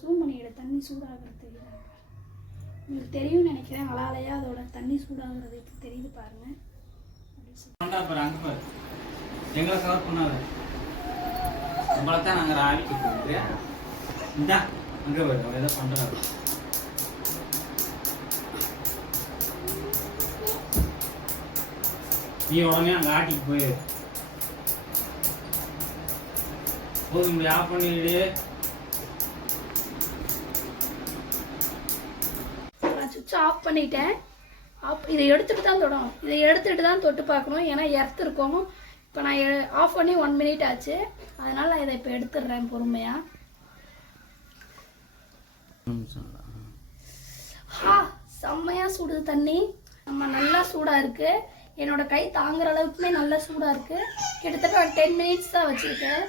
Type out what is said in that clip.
Zoom பண்ணி எடு. தண்ணி சூடாகிறது தெரியுது, உங்களுக்கு தெரியும்னு நினைக்கிறேன். அலாலையா அதோட தண்ணி சூடாகிறது இப்போ தெரியுது பாருங்க. எங்களை கவர் பண்ணாது உங்களை தான் நாங்கள் ஆவிக்கு போகுது. இந்தா அங்கே வரும் அவன் எதை பண்ணுறாரு. நீ உடனே அங்கே ஆட்டிக்கு போயிரு. போதும் ஆஃப் பண்ணிடு. நான் சுவிட்ச் ஆஃப் பண்ணிட்டேன். இதை எடுத்துகிட்டு தான் தொடணும். இதை எடுத்துகிட்டு தான் தொட்டு பார்க்கணும், ஏன்னா எர்த்து இருக்கும். இப்போ நான் ஆஃப் பண்ணி 1 மினிட் ஆச்சு, அதனால் நான் இதை இப்போ எடுத்துடுறேன் பொறுமையாக. செம்மையாக சுடுது தண்ணி, நம்ம நல்லா சூடாக இருக்குது. என்னோடய கை தாங்குற அளவுக்குமே நல்லா சூடாக இருக்குது. கிட்டத்தட்ட ஒரு 10 மினிட்ஸ் தான் வச்சுருக்கேன்.